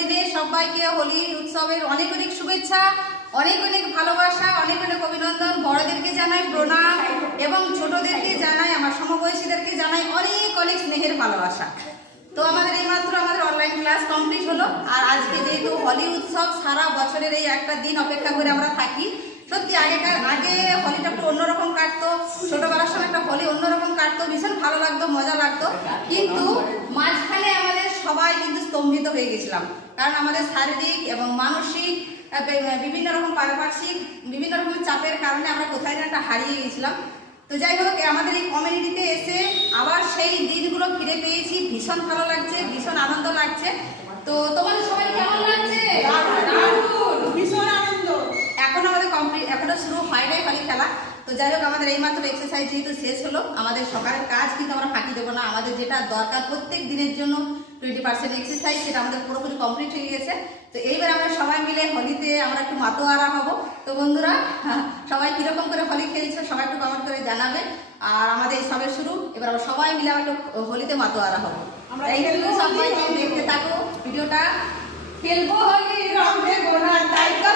দিনে সবাইকে হোলি উৎসবের অনেক অনেক শুভেচ্ছা, অনেক অনেক ভালোবাসা, অনেক অনেক অভিনন্দন। বড়দেরকে জানাই প্রণাম এবং ছোটদেরকে জানাই, আমার সমবয়সীদেরকে জানাই অনেক অনেক স্নেহের ভালোবাসা। তো আমাদের এইমাত্র আমাদের অনলাইন ক্লাস কমপ্লিট হলো। আর আজকে যেহেতু হোলি উৎসব, সারা বছরের এই একটা দিন অপেক্ষা করে আমরা থাকি। সত্যি আগে হোলিটা একটু অন্যরকম কাটতো, ছোটবেলার সময় একটা হোলি অন্যরকম কাটতো, ভীষণ ভালো লাগতো, মজা লাগতো। কিন্তু মাঝখানে আমাদের সবাই কিন্তু স্তম্ভিত হয়ে গেছিলাম, কারণ আমাদের শারীরিক এবং মানসিক বিভিন্ন রকম পারিপার্শ্বিক বিভিন্ন রকমের চাপের কারণে আমরা কোথায় না একটা হারিয়ে গেছিলাম। তো যাই হোক, আমাদের এই কমিউনিটিতে এসে আবার সেই দিনগুলো ফিরে পেয়েছি, ভীষণ ভালো লাগছে, ভীষণ আনন্দ লাগছে। তো তোমাদের সবাই কেমন লাগছে? ভীষণ আনন্দ। এখন আমাদের কমপ্লিট, এখনো শুরু হয় নাই হোলি খেলা। তো যাই হোক, আমাদের এইমাত্র এক্সারসাইজ যেহেতু শেষ হলো, আমাদের সকালের কাজ কিন্তু আমরা ফাঁকি দেবো না। আমাদের যেটা দরকার প্রত্যেক দিনের জন্য 20% এক্সারসাইজ, সেটা আমাদের পুরোপুরি কমপ্লিট হয়ে গেছে। তো এইবার আমরা সবাই মিলে হোলিতে আমরা একটু মাতোয়ারা হব। তো বন্ধুরা, সবাই কিরকম করে হোলি খেলছো সবাই একটু কমেন্ট করে জানাবে। আর আমাদের এই সবে শুরু, এবার আমরা সবাই মিলে একটু হোলিতে মাতোয়ারা হবো। সবাই দেখতে থাকো ভিডিওটা। খেলবো হোলি রং দেবো না, তাই তো